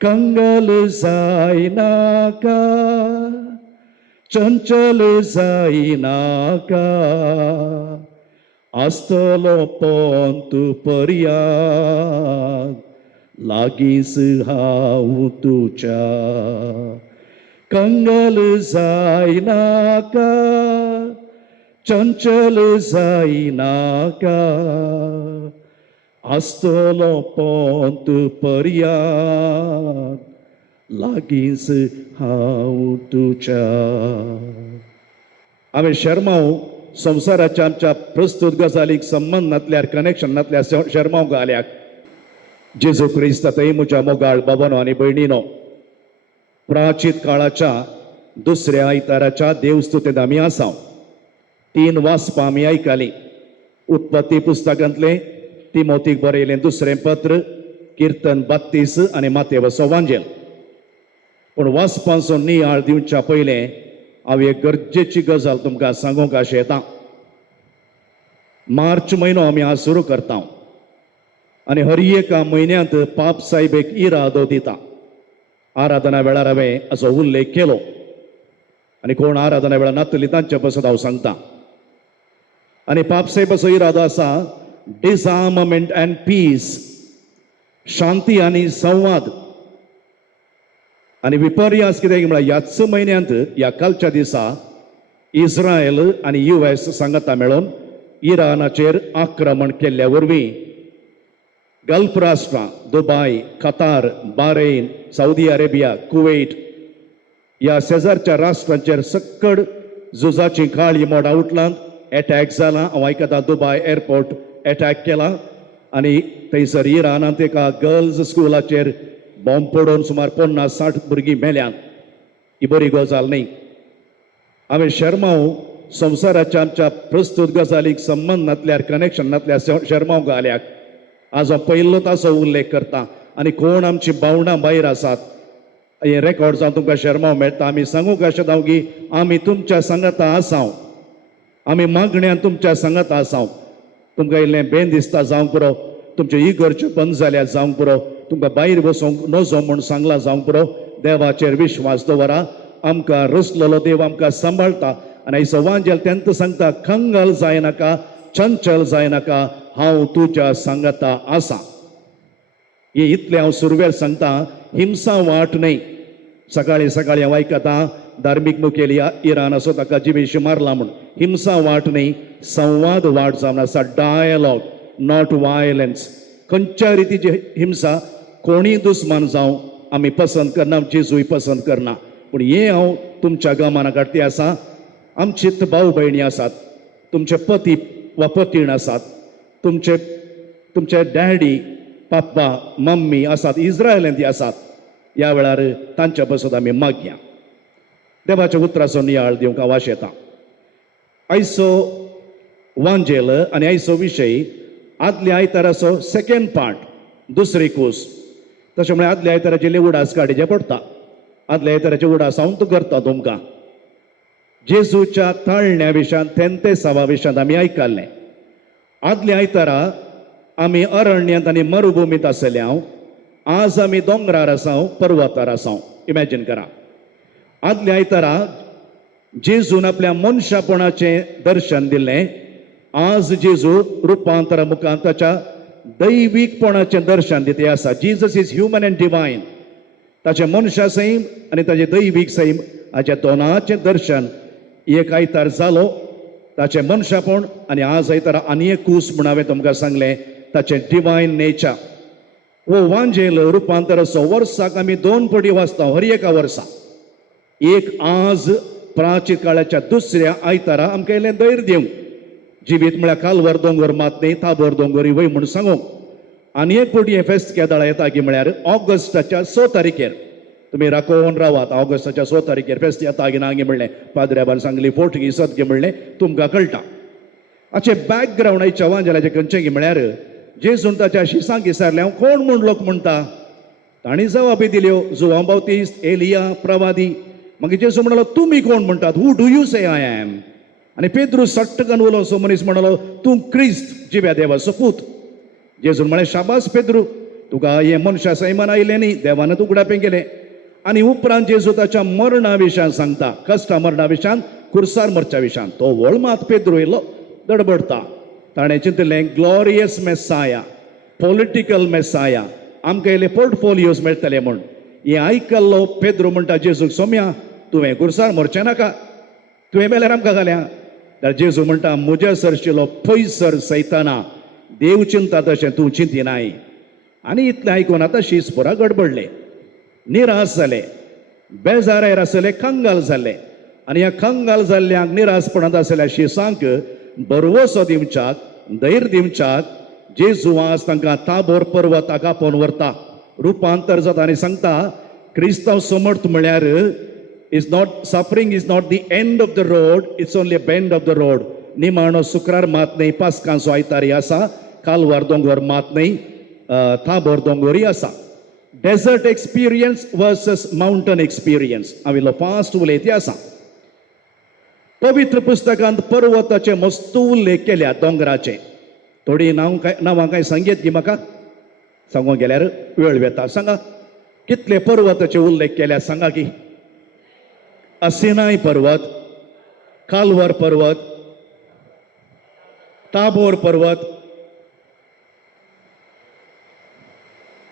कंगाल जायनाका, चंचल जायनाका, आसतलो पंत पर्याद लागींच हांव तुच्या. कंगाल जायनाका, चंचल जायनाका, आसतलो पंत पर्याद लागींच हांव तुच्या. हांवें शर्मांव संवसाराच्या आमच्या प्रस्तुत गजालीक संबंदांतल्या कनेक्शनांतल्या शर्मांव घाल्याक. जेजू क्रिस्त थंय म्हज्या मोगाळ बाबानो आनी भयणीनो, प्राचीन काळाच्या दुसऱ्या आयताराच्या देवस्तुतेंत आमी आसा. 3 वाचपां आमी आयकलीं. उत्पत्ती पुस्तकांतलें, तिमोथीक बरयलें दुसरें पत्र, किर्तन 32 आनी मातेवचो वांजेल. पूण वाचपाचो नियाळ दिवच्या पयलें हांव एक गरजेची गजाल तुमकां सांगूंक अशें येता. मार्च म्हयनो आमी आज सुरू करता आनी हर एका म्हयन्यांत पाप सायबेक इरादो दिता. आराधना वेळार हांवें हाचो उल्लेख केलो आनी कोण आराधना वेळार नातली तांचे पासून हांव सांगता. आनी पाप सायबाचो इरादो आसा डिसआर्ममेंट अँड पीस, शांती आनी संवाद. आनी विपर्यास कितें म्हळ्यार ह्याच म्हयन्यांत ह्या कालच्या दिसा इस्रायल आनी US सांगाता मेळून इरानाचेर आक्रमण केल्ल्या वरवीं गल्फ राष्ट्रां Dubai, Qatar, Bahrain, Saudi Arabia, Kuwait ह्या शेजारच्या राष्ट्रांचेर सक्कड झुजाची काळी मोड उठलां. एटॅक जाला. हांव आयकता दुबय एअरपोर्ट एटॅक केला आनी थंयसर इरानांत एका गर्ल्स स्कुलाचेर बॉम्ब पडोवन सुमार 50-60 भुरगीं मेल्यात. ही बरी गजाल न्ही. हांवें शर्मांव संवसाराच्या आमच्या प्रस्तुत गजालीक संबंदांतल्या कनेक्शनांतल्या शर्मांव घाल्याक आज हांव पयलो ताचो उल्लेख करता. आनी कोण आमची बावंडां भायर आसात हे रेकॉर्ड जावन तुमकां शर्मांव मेळटा. आमी सांगूंक आशेता की आमी तुमच्या सांगाता आसाव. आमी मागण्यांत तुमच्या सांगाता आसाव. तुमकां इल्लें बेन दिसता जावंक पुरो, तुमच्यो इगर्ज्यो बंद जाल्या जावंक पुरो, तुमकां भायर बसूंक नजो म्हूण सांगला जावंक पुरो. देवाचेर विश्वास दवरा. आमकां रचलेलो देव आमकां सांबाळटा. आनी आयचो वांजेल तेंत सांगता, कंगाल जायनाका, चंचल जायनाका, हांव तुज्या सांगाता आसा. हे इतलें हांव सुरवेर सांगता. हिंसा वाट न्ही. सकाळी सकाळी हांव आयकता धार्मीक मुखेली इरान असो ताका जिवेशी मारला म्हूण. हिंसा वाट न्ही, संवाद वाट जावन आसा. Dialogue, not violence. खंयच्या रितीची हिंसा कोणीय दुस्मान जावं आमी पसंत करना, जेजूय पसंत करना. पूण हे हांव तुमच्या गमनाक हाडटी आसा. आमचे भाव भयणी आसात, तुमचे पती वा पतीण आसात, तुमचे डॅडी पाप्पा मम्मी आसात, इस्रायलांत आसात. ह्या वेळार तांच्या पासून आमी मागया. देवाच्या उतराचो नियाळ दिवंक हांव आशेता. आयचो वांजेल आनी आयचो विशय आदल्या आयताराचो सेकंड पार्ट, दुसरी कूस. तशें म्हळ्यार आदल्या आयताराचे उडास काडचे पडटा. आदल्या आयताराचे उडास हांव करता तुमकां. जेजूच्या ताळण्या विशयान, तेंतेसावा विशयांत आमी आयकल्लें. आदल्या आयतारा आमी अरण्यांत आनी मरुभुमींत आसल्यां. आज आमी दोंगरार आसां, पर्वतार आसां. इमॅजिन करा. आदल्या आयतारा जेजून आपल्या मनशापणाचें दर्शन दिल्लें. आज जेजू रुपांतरा मुखार ताच्या दैवीकपणाचें दर्शन दिते आसा. Jesus is human and divine. ताचे मनशा सैम आनी ताचे दैवीक सैम हाच्या दोनाचें दर्शन एक आयतार जालो. ताचें मनशापण आनी आज आयतारा आनी एक कूस म्हूण हांवें तुमकां सांगलें, ताचें डिवायन नेचर. हो वांजेल रुपांतराचो वर्साक आमी 2 फावटी वाचता, हर एका वर्सा. एक आज प्राचीन काळाच्या दुसऱ्या आयतारा आमकां इल्लें धैर्य दिवंक. जिवीत म्हळ्यार कालवर दोंगर मात न्ही, ताबोर दोंगरी वय म्हूण सांगूंक. आनी एक फावटी हे फेस्त केदाळा येता की म्हळ्यार ऑगस्टाच्या 6 तारखेर. तुमी राखोवन रावात. ऑगस्टाच्या 6 तारखेर फेस्त येता की ना गे म्हणलें. पाद्र्याबान सांगली फोट घे सत गे म्हणलें. तुमकां कळटा. हाचे बॅकग्रावंड आयच्या वांजेलाचें खंयचें गे म्हळ्यार जेजून ताच्या शिसांक विचारलें, हांव कोण म्हूण लोक म्हणटा. तांणी जवाबी दिल्यो, जुवां बावतिस्ट, एलिया, प्रवादी. मागीर जेजू म्हणलो, तुमी कोण म्हणटात? Who do you say I am? आनी पेद्रू सट्टकन उलोवचो मनीस म्हणलो, तूं क्रिस्त, जिव्या देवाचो पूत. जेजून म्हळें, शाबास पेद्रू, तुका हे मनशा सैमान आयले न्ही, देवान उगडापे केले. आनी उपरांत जेजू ताच्या मरणा विशयान सांगता, कश्टा मरणा विशयान, कुर्सार मरच्या विशयान. तो व्हड मात पेद्रू येयलो दडबडता. ताणें चिंतलें ग्लोरियस मेसाया, पॉलिटिकल मेसाया, आमकां इल्ले पोर्टफोलियोज मेळटले म्हूण. हे आयकल्लो पेद्रू म्हणटा जेजूक, सोम्या तुवें कुर्सार मरचें नाका, तुवें मेल्यार आमकां घाल्या. जाल्यार जेजू म्हणटा, म्हज्या सरशिलो पयसर सैताना, देव चिंता तशें तूं चिंतिनाय. आनी इतलें आयकून आतां शिसपुरा गडबडले, निराश जाले, बेजारार आसले, कंगाल जाले. आनी ह्या कंगाल जाल्ल्यांक, निराशपणांत आसलेल्या शिसांक बरवसो दिवच्याक, धैर्य दिवच्याक जेजू आज तांकां ताबोर पर्वताक आपोवन व्हरता, रुपांतर जाता आनी सांगता, क्रिस्तांव समर्थ म्हळ्यार is not suffering is not the end of the road, it's only bend of the road. निमाणो शुक्रार मात न्ही, पास्कांचो आयतारी आसा, कालवार दोंगर मात न्ही, ताबोर दोंगोरी आसा. Desert experience versus mountain experience. हांव इल्लो फास्ट उलयती आसा. पवित्र पुस्तकांत पर्वताचे मस्त उल्लेख केल्या, दोंगराचे. थोडी नांवां काय सांगेत की म्हाका, सांगूंक गेल्यार वेळ वेता. सांगा कितले पर्वताचे उल्लेख केल्या, सांगा की. सिनाय पर्वत, कालवार पर्वत, ताबोर पर्वत.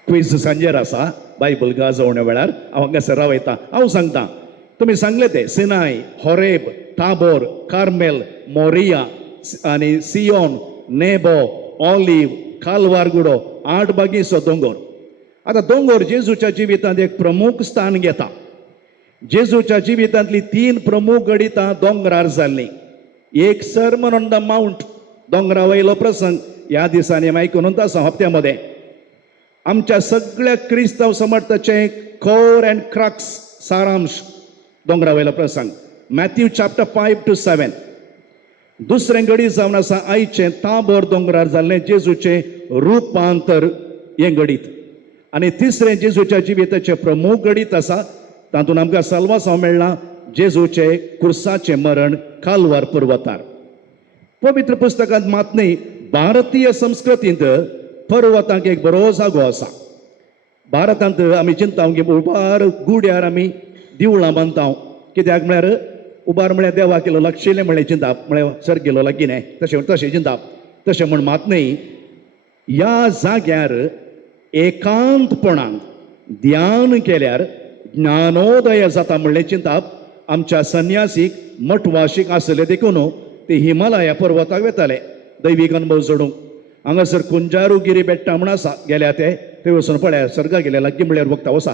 क्विज सांजेर आसा, बायबल गाजोवण्या वेळार हांव हांगासर रावयता. हांव सांगता, तुमी सांगले ते सिनाय, होरेब, ताबोर, कार्मेल, मोरिया आनी सियोन, नेबो, ऑलिव्ह, कालवारगुडो, 8 बागीचो दोंगर. आतां दोंगर जेजूच्या जिवितांत एक प्रमुख स्थान घेता. जेजूच्या जिवितांतली 3 प्रमुख गडितां दोंगरार जाल्लीं. एक सर्मन ऑन द माउंट, दोंगरा वयलो प्रसंग ह्या दिसांनी आमी आयकूनच आसा हप्त्यामध्ये. आमच्या सगळ्या क्रिस्तांव समर्थाचे कोर अँड क्रक्स, सारांश दोंगरा वयलो प्रसंग. Matthew chapter 5 to 7. दुसरें गडी जावन आसा आयचें ताबोर दोंगरार जाल्लें जेजूचें रुपांतर हें गडीत. आनी तिसरें जेजूच्या जिविताचें प्रमुख गडीत आसा, तातूंत आमकां साल्वासांव मेळ्ळां, जेजूचें कुर्साचें मरण कालवार पर्वतार. पवित्र पुस्तकांत मात न्ही, भारतीय संस्कृतींत पर्वतांक एक बरो जागो आसा. भारतांत आमी चिंता की उबार गुड्यार आमी दिवळां बांदता. कित्याक म्हळ्यार उबार म्हळ्यार देवा केलो लागशिल्लें म्हळ्यार चिंताप, म्हळ्यार सर गेलो लागिने तशें चिंताप. तशें म्हण मात न्ही, ह्या जाग्यार एकांतपणान ध्यान केल्यार ज्ञानोदय जाता म्हणलें चिंताप. आमच्या संन्यासीक मठवाशीक आसले देखून ते हिमालया पर्वताक वेताले दैवीक अनुभव जोडूंक. हांगासर कुंजारुगिरी बेट्टा म्हण आसा, गेल्या ते वचून पळया, सर्गा गेल्या लागीं म्हळ्यार वखदां वसा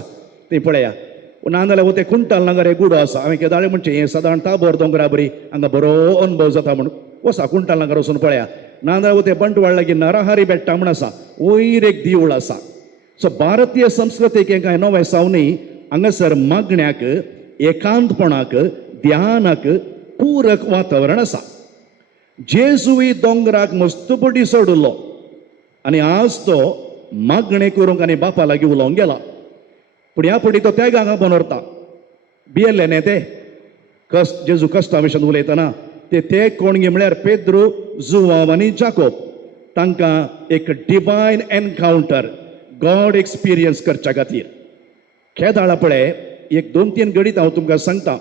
ते पळया. नाजाल्यार ते कुंटाल नागर एक गुडो आसा. हांवें केदाळे म्हणचे हें सादारण ताबोर दोंगरा बरी, हांगा बरो अनुभव जाता म्हूण वसा कुंटाल नागर वचून पळया. नाजाल्यार ते बंटवाळ लागीं नरहरी बेट्टा म्हण आसा, वयर एक देवूळ आसा. सो भारतीय संस्कृतीक कांय नवें सावनी हांगासर मागण्याक, एकांतपणाक, ध्यानाक पूरक वातावरण आसा. जेजूय दोंगराक मस्तपटी सोडलो आनी आज तो मागणे करूंक आनी बापा लागीं उलोवंक गेला. पूण ह्या पटी तो त्या गांगा बनोरता. भियेल्ले न्ही ते जेजू कश्टा विशयान उलयतना. ते कोण गे म्हळ्यार पेद्रू, जुवांव आनी जाकोब. तांकां एक डिवायन एनकावंटर, गॉड एक्सपिरियन्स करच्या खातीर खेदाळा पळय. एक 2-3 गडीत हांव तुमकां सांगता.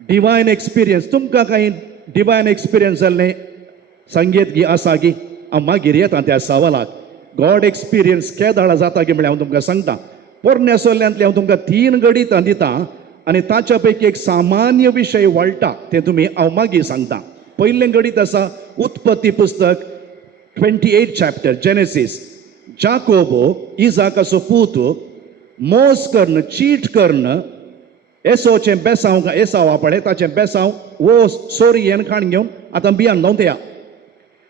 डिवायन एक्सपिरियन्स, तुमकां कांय डिवायन एक्सपिरियन्स जाल्लें सांगेत गी आसा गी? हांव मागीर येता त्या सवालाक. गॉड एक्सपिरियन्स केदाळा जाता गे म्हळ्यार हांव तुमकां सांगता. पोरण्या सोल्ल्यांतले हांव तुमकां 3 गडितां दिता आनी ताच्या पैकी एक सामान्य विशय वळटा, तें तुमी हांव मागीर सांगता. पयलें गडीत आसा उत्पत्ती पुस्तक 28 चॅप्टर, जेनेसीस. जाकोब इजाकाचो पूत मोस करन, चीट करन, एसोचें बेसांव, एसाव आपणे ताचें बेसांव वो सोरयेन खाण घेवन आतां बियान धांवतया.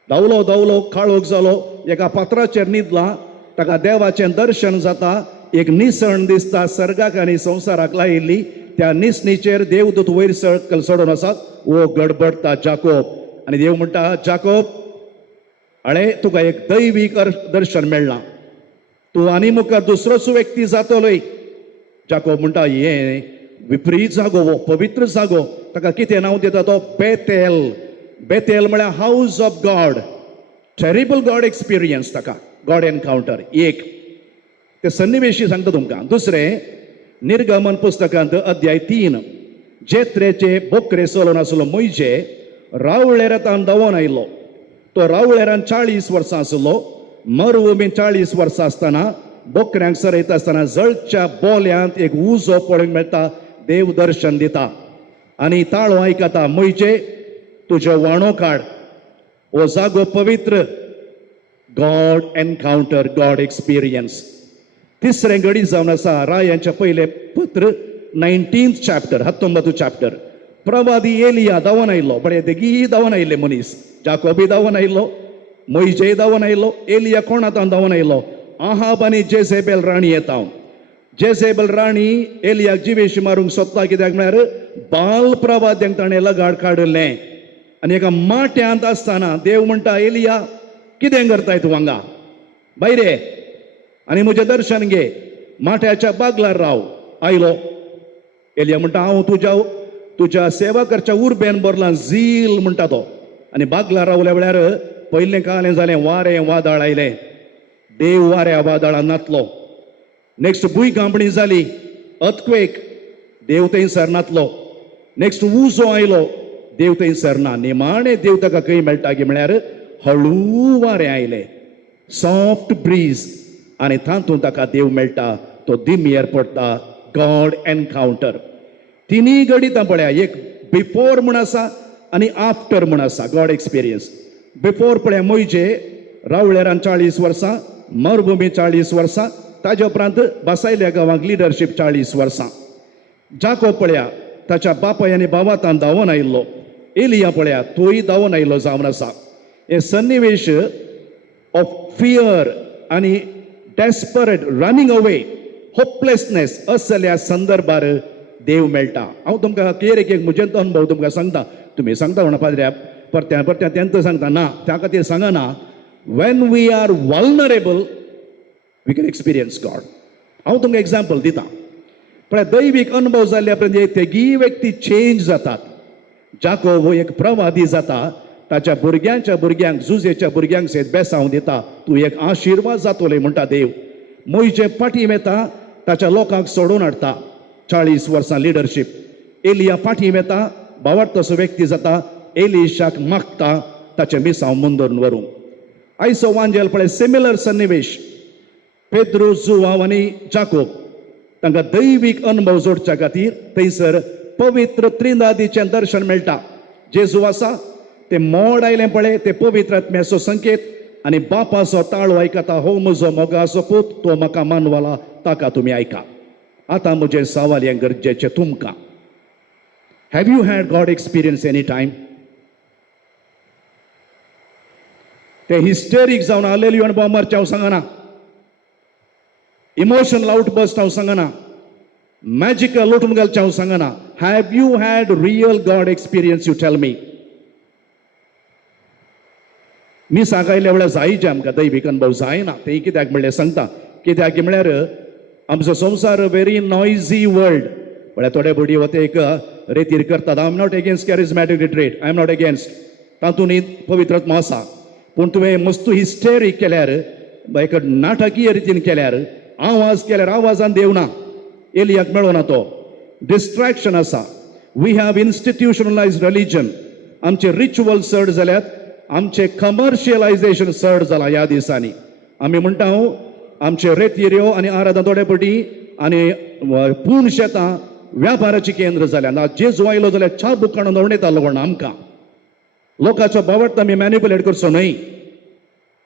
धांवलो काळोख जालो, एका पात्राचेर न्हिदला. ताका देवाचें दर्शन जाता. एक निसण दिसता सर्गाक आनी संवसाराक लायिल्ली. त्या निसणीचेर देवदूत वयर सकयल चडून आसात. वो गडबडटा जाकोब. आनी देव म्हणटा, जाकोब अळे तुका एक दैवीक दर्शन मेळ्ळां, तूं आनी मुखार दुसरोच व्यक्ती जातलोय. जाकोब म्हणटा, हे विपरीत जागो, वो पवित्र जागो. ताका कितें नांव दिता तो? बेतेल. बेतेल म्हळ्यार house of God. Terrible God experience ताका, गॉड एनकावंटर. एक ते सन्निवेशी सांगता तुमकां. दुसरें, निर्गमन पुस्तकांत अध्याय 3, जेत्रेचे बोकरे चलोवन आसलो मोइशे रावळेरांत धांवून आयिल्लो. तो रावळेरांत 40 वर्सां आसलो. मरुभुमींत 40 वर्सां आसतना बोकऱ्यांक सरयता आसतना जळच्या बोल्यांत एक उजो पळोवंक मेळटा. देव दर्शन दिता आनी ताळो आयकता, मोइशे तुजो वाणो काड, हो जागो पवित्र. God encounter, God experience. तिसरें घडी जावन आसा रायांच्या पयले पत्र 19th chapter, 19 chapter. प्रवादी एलिया धांवून आयिल्लो. बरे देगी धांवून आयिल्ले मनीस. जाकोबी धांवून आयिल्लो, मोइशेय धांवून आयिल्लो. एलिया कोणातान धांवून आयिल्लो? आहाब आनी जेजेबेल राणी येता. जेजेबेल राणी एलियाक जिवेशी मारूंक सोदता. कित्याक म्हळ्यार बाल प्रवाद्यांक ताणें लगाड काडलें. आनी एका माट्यांत आसतना देव म्हणटा, एलिया कितें करताय तूं हांगा? भायरे आनी म्हजें दर्शन घे. माट्याच्या बागलार राव. आयलो. एलिया म्हणटा, हांव तुज्या सेवकाच्या उर्बेन बरला झील म्हणटा तो. आनी बागलार रावल्या वेळार पयलें काळें जालें, वारें वादळ आयलें. देव वाऱ्या वादळान नाचलो. नेक्स्ट भुंयकांपणी जाली, अर्थक्वेक, देव थंयसर नाचलो. नेक्स्ट उजो आयलो, देव थंयसर ना. निमाणें देव ताका खंय मेळटा गे म्हळ्यार हळू वारें आयलें, सॉफ्ट ब्रीज, आनी तातूंत ताका देव मेळटा. तो दिम्येर पडटा. God encounter. तिनी घडीत पळया, एक बिफोर म्हूण आसा आनी आफ्टर म्हूण आसा. God experience. बिफोर पळया, मोइशे रावळेरांत 40 वर्सां, मरुभुमी 40 वर्सां, ताजे उपरांत बसायल्या गांवांक लिडरशीप 40 वर्सां. जाकोब पळया, ताच्या बापाय आनी भावातान धांवून आयिल्लो. एलिया पळया, तोय धांवून आयिल्लो जावन आसा. हे सन्निवेश ऑफ फियर आनी डेस्परेट रनिंग अवे, होपलेसनेस असल्या संदर्भार देव मेळटा. हांव तुमकां एक म्हजें अनुभव तुमकां सांगता. तुमी सांगता म्हणा पाद्र्या परत्या तेंच सांगता ना, त्या खातीर सांगना. When we are vulnerable we can experience God. हांव तुमकां एग्जाम्पल दिता. पण दैवीक अनुभव जाल्ल्या उपरांत तेगी व्यक्ती चेंज जातात. जाकोब हो एक प्रवादी जाता. ताच्या भुरग्यांक जुजेच्या भुरग्यांक सयत बेसांव दिता. तूं एक आशिर्वाद जातोले म्हणटा देव. मोइशे फाटीं येता, ताच्या लोकांक सोडून हाडटा. 40 वर्सां लिडरशीप. एलिया फाटीं येता, भावार्थसो व्यक्ती जाता. एलिशाक मागता ताचे मिसांव मुंदोरून व्हरूंक. आयचो वांजेल पळय सिमिलर सन्निवेश. पेद्रू, जुवांव आनी जाकोब तांकां दैवीक अनुभव जोडच्या खातीर थंयसर पवित्र त्रिनादीचें दर्शन मेळटा. जेजू आसा ते मोड आयलें पळय, ते पवित्र आत्म्याचो संकेत. आनी बापाचो ताळो आयकता, हो म्हजो मोगाचो पूत, तो म्हाका मानवाला, ताका तुमी आयका. आतां म्हजें सवाल हें गरजेचें तुमकां. Have you had God experience any time? ते हिस्टेरीक जावन आलेली अणभव मारचे हांव सांगना. इमोशनल आउटबस्ट हांव सांगना. मॅजिकल लोटून घालचे हांव सांगना. Have you had real God experience? You tell me. मी सांगायल्या वेळार जायचे आमकां दैवीक अनुभव जायना. ते कित्याक म्हणलें सांगता. कित्याक म्हळ्यार आमचो संवसार व्हेरी नॉयझी वर्ल्ड. म्हळ्यार थोडे भुरगे वते एक रेतीर करतात. I am not against charismatic retreat. I am not against. तातूंत पवित्र आत्मा आसा. पूण तुवें मस्त हिस्टेरीक केल्यार, एक नाटकीय रितीन केल्यार, आवाज केल्यार आवाजान देवना. एलियाक मेळोना तो. डिस्ट्रॅक्शन आसा. We have institutionalised religion. आमचे रिच्युअल चड जाल्यात. आमचे कमर्शियलायझेशन चड जाला ह्या दिसांनी. आमी म्हणटा आमचे रेतीऱ्यो आनी आराधना थोडे पटी आनी पूण शेतां व्यापाराची केंद्र जाल्या. जेजू आयलो जाल्यार च्या बुकाणो नवणेतालो कोण आमकां. लोकांचो भावार्थ आमी मॅन्युपुलेट करचो न्हय.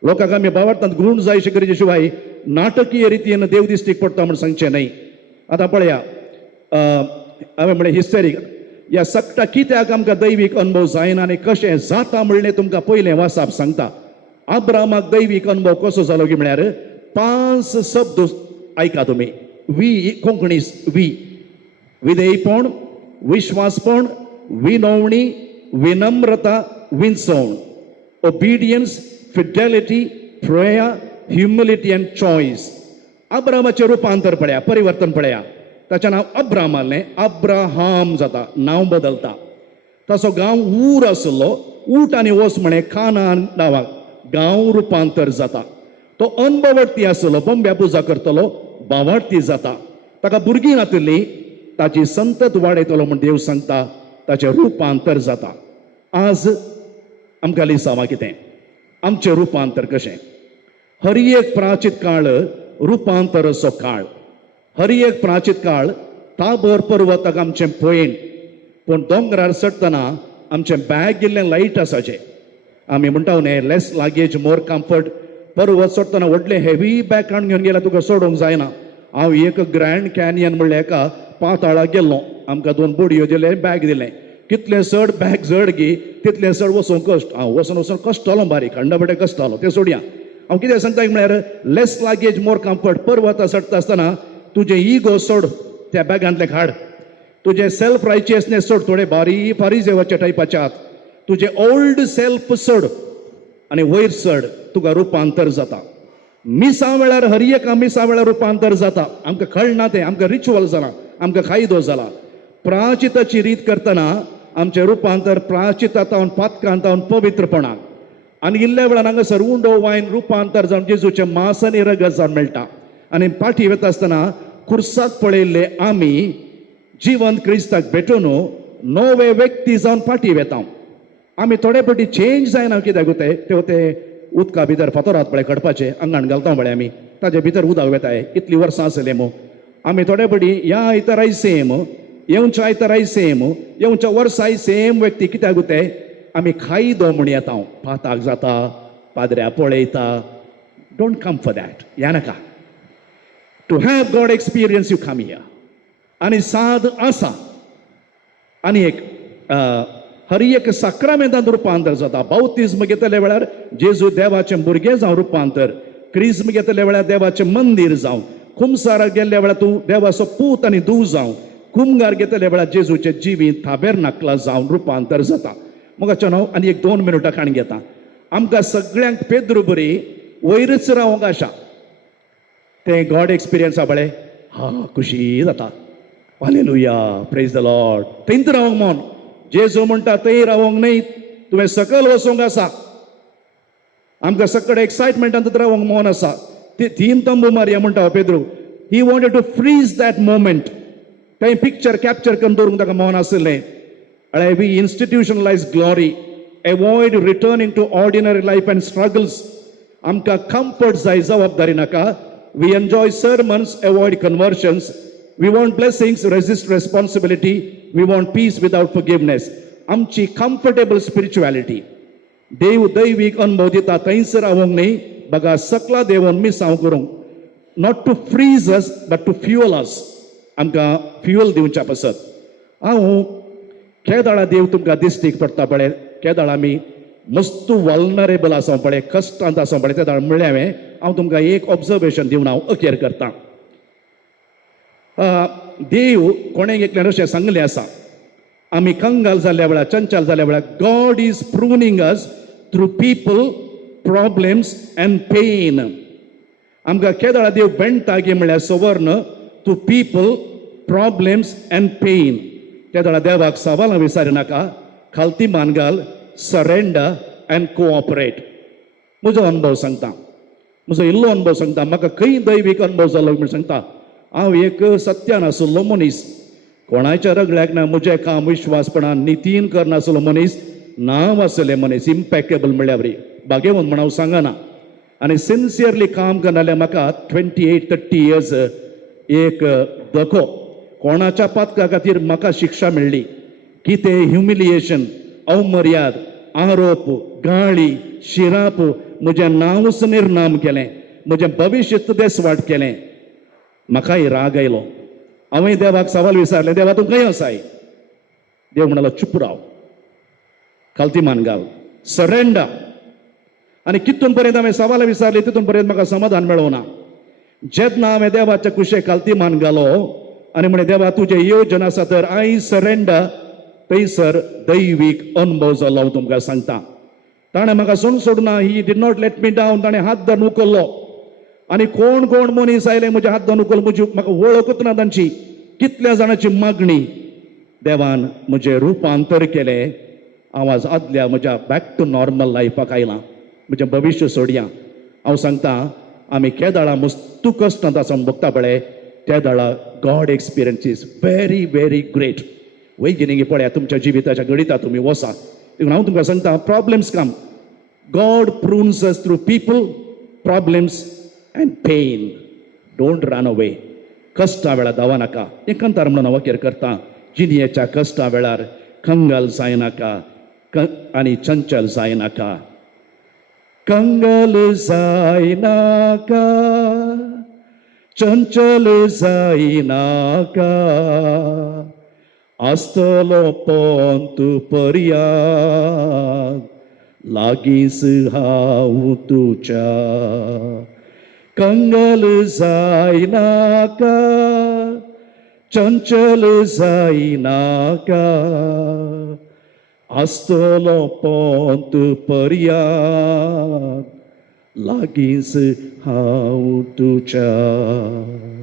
लोकांक आमी भावार्थांत गुण जाय शिकरी शिवाय नाटकीय रितीन देव दिश्टीक पडटा म्हूण सांगचें न्हय. आतां पळया, हांवें म्हळें हिस्टेरीक. ह्या सक्ता कित्याक आमकां दैवीक अनुभव जायना आनी कशें जाता म्हणलें तुमकां पयलें वाचाप सांगता. अब्रामाक दैवीक अनुभव कसो जालो की म्हळ्यार 5 शब्द आयका तुमी. V Konkani V. विधेयपण, विश्वासपण, विनवणी, विनम्रता, विंचवण. Obedience, fidelity, prayer, humility and choice. अब्रामाचें रुपांतर पळया, परिवर्तन पळया. ताचें नांव अब्राम जालें, अब्राहाम जाता, नांव बदलता. ताचो गांव ऊर आसलो. ऊट आनी वस म्हणे खानान नांवाक गांव रुपांतर जाता. तो अनभवती आसलो, बोंब्या पुजा करतलो. भावार्थी जाता, ताका भुरगीं नातिल्ली, ताची संतत वाडयतलो म्हूण देव सांगता, ताचें रुपांतर जाता. आज आमकां लिसांवा कितें, आमचें रुपांतर कशें. हर एक प्राचीत काळ रुपांतराचो काळ. हर एक प्राचीत काळ ताबोर पर्वताक आमचें पयण, पूण दोंगरार चडटना आमचें बॅग गेल्लें लायट आसाचें. आमी म्हणटा न्ही लेस लागेज मोर कम्फर्ट. पर्वत चडटना व्हडलें हेवी बॅग काडून घेवन गेल्यार तुका सोडूंक जायना. हांव एक ग्रँड कॅनियन म्हणलें एका पाताळाक गेल्लो, आमकां 2 बोडयो दिले, बॅग दिलें. कितलें चड बॅग जड गी तितलें चड वचूंक कश्ट. हांव वचून कश्टालो बारीक, खंडाबडे कश्टालो, तें सोडया. हांव कितें सांगता म्हळ्यार लेस लागेज मोर कम्फर्ट. पर्वता चडटा आसतना तुजें इगो सोड, त्या बॅगांतले हाड. तुजें सेल्फ रायचियसनेस सोड, थोडे फारिजेवाचे टायपाचे आहात. तुजें ओल्ड सेल्फ सोड आनी वयर चड, तुका रुपांतर जाता. मिसा वेळार हर एका मिसा वेळार रुपांतर जाता. आमकां कळना तें, आमकां रिच्युअल जाला, आमकां खायदो जाला. प्राचिताची रीत करतना आमचें रुपांतर प्राचितांत पातकांत पवित्रपणाक. आनी इल्ल्या वेळार हांगासर उंडो वायन रुपांतर जावन जेजूचें मांस आनी रगत जावन मेळटा. आनी पाठी वता आसतना खुर्साक पळयल्ले आमी जिवंत क्रिस्ताक भेटून नवे व्यक्ती जावन पाठी वेता. आमी थोडे फावटी चेंज जायना. कित्याक ते उदका भितर फातोरात पळय कडपाचे, आंगाण घालता पळय आमी, ताचे भितर उदक वेताय. इतलीं वर्सां आसले मू. आमी थोडे फावटी ह्या आयताराय सेम, येवच्या आयताराय सेम, येवच्या वर्साय सेम व्यक्ती. कित्याक आमी खायदो म्हूण येता, पाताक जाता, पाद्र्या पळयता. डोंट कम फॉर दॅट, ह्या नाका. To have God experience you come here. आनी साद आसा. आनी एक हर एक साक्रामेंतांत रुपांतर जाता. बावतिज्म घेतले वेळार जेजू देवाचें भुरगें जावन रुपांतर. क्रिस्म घेतले वेळार देवाचें मंदीर जावन. खुमसाराक गेल्ल्या वेळार तूं देवाचो पूत आनी धूव जावन. कुमगार घेतले वेळार जेजूचें जिवीत थाबेरनाकला जावन रुपांतर जाता. मोगाचें हांव आनी एक 2 मिनटां काण घेता. आमकां सगळ्यांक पेद्रू बरी वयरच रावंक आशा. तें गॉड एक्सपिरियन्स आबळे खुशी जाता. Hallelujah, praise the Lord. थंयच रावंक म्हूण जेजू म्हणटा थंय रावंक न्हय, तुवें सकयल वचूंक आसा. आमकां सकयल एक्सायटमेंटान रावंक मोन आसा. 3 तंबू मारया म्हणटा Pedru. He wanted to freeze that moment. थंय पिक्चर कॅप्चर करून दवरूंक ताका मोन आसलें. अळे we institutionalise glory, avoid returning to ordinary life and struggles. आमकां कम्फर्ट जाय, जबाबदारी नाका. We enjoy sermons, avoid conversions. We want blessings, resist responsibility. We want peace without forgiveness. आमची कम्फर्टेबल स्पिरिच्युअलिटी. देव दैवीक अनुभव दिता, थंयच रावंक न्ही. बघा सकला देवन मिसांव करूंक. Not to freeze us but to fuel us. आमकां फ्युअल दिवच्या पासत. हांव केदाळा देव तुमकां दिश्टीक पडटा पळय. केदाळ आमी मस्त वल्नरेबल आसा पळय, कश्टांत आसा पळय, त्या म्हणलें हांव तुमकां एक ऑब्जर्वेशन दिवन हांव अखेर करता. देव कोणें एकल्यार अशें सांगलें आसा, आमी कंगाल जाल्ल्या वेळार, चंचल जाल्ल्या वेळार, God is pruning us through people, problems and pain. आमकां केदाळा देव बेंडटा गे म्हळ्यार सवर्ण to people, problems and pain. केदाळा देवाक सवालां विचारनाका, खालती मान घाल, सरेंडर अँड कोऑपरेट. म्हजो अनुभव सांगता, म्हजो इल्लो अनुभव सांगता. म्हाका खंय दैवीक अनुभव जालो म्हूण सांगता. हांव एक सत्यान आसलो मनीस, कोणाच्या रगड्याक ना, म्हजें काम विश्वासपणान नितीन करनासलो मनीस, नांव आसलें मनीस, इम्पॅकेबल म्हळ्यार बरी, भाग्यवंत म्हण हांव सांगना. आनी सिन्सियरली काम करनाल्या म्हाका 28-30 इयर्स एक धोको. कोणाच्या पातका खातीर म्हाका शिक्षा मेळ्ळी. कितें ह्युमिलिएशन, अवमर्याद, आरोप, गाळी, शिराप, म्हजें नांवच निर्नाम केलें, म्हजें भविश्य देसवाट केलें. म्हाकाय राग आयलो. हांवें देवाक सवाल विचारले, देवा तूं खंय आसाय? देव म्हणालो चुप राव, खालती मान घाल, सरेंडर. आनी कितून पर्यंत हांवें सवाल विचारली तितून पर्यंत म्हाका समाधान मेळोना. जेन्ना हांवें देवाच्या कुशेक खालती मान घालो आनी म्हणे देवा तुजें येवजन आसा तर आय सरेंडर, थंयसर दैवीक अनुभव जालो. हांव तुमकां सांगता, ताणें म्हाका सोडना. He did not let me down. ताणें हात धरून उखल्लो. आनी कोण कोण मनीस आयले म्हजे हात धरून उखल, म्हजी म्हाका वळखूच ना तांची. कितल्या जाणांची मागणी. देवान म्हजें रुपांतर केलें. हांव आज आदल्या म्हज्या बॅक टू नॉर्मल लायफाक आयलां. म्हजें भविश्य सोडया. हांव सांगता, आमी केदाळा मस्तू कश्टांत आसून बघता पळय त्या दाळा God experience is very very great. वैगिनिकी पळया तुमच्या जिविताच्या गणिता तुमी वसा. देखून हांव तुमकां सांगता problems come. God prunes us through people, problems and pain. Don't run away. कश्टा वेळार धांवा नाका. एकंतार म्हणून हांव वखेर करता जिणेच्या कश्टा वेळार कंगाल जायनाका आनी चंचल जायनाका. कंगाल जायनाका, चंचल जायनाका, आसतलो पंत पर्याद लागींच हांव तुज्या. कंगाल जायनाका, चंचल जायनाका, आसतलो पंत पर्याद लागींच हांव तुज्या.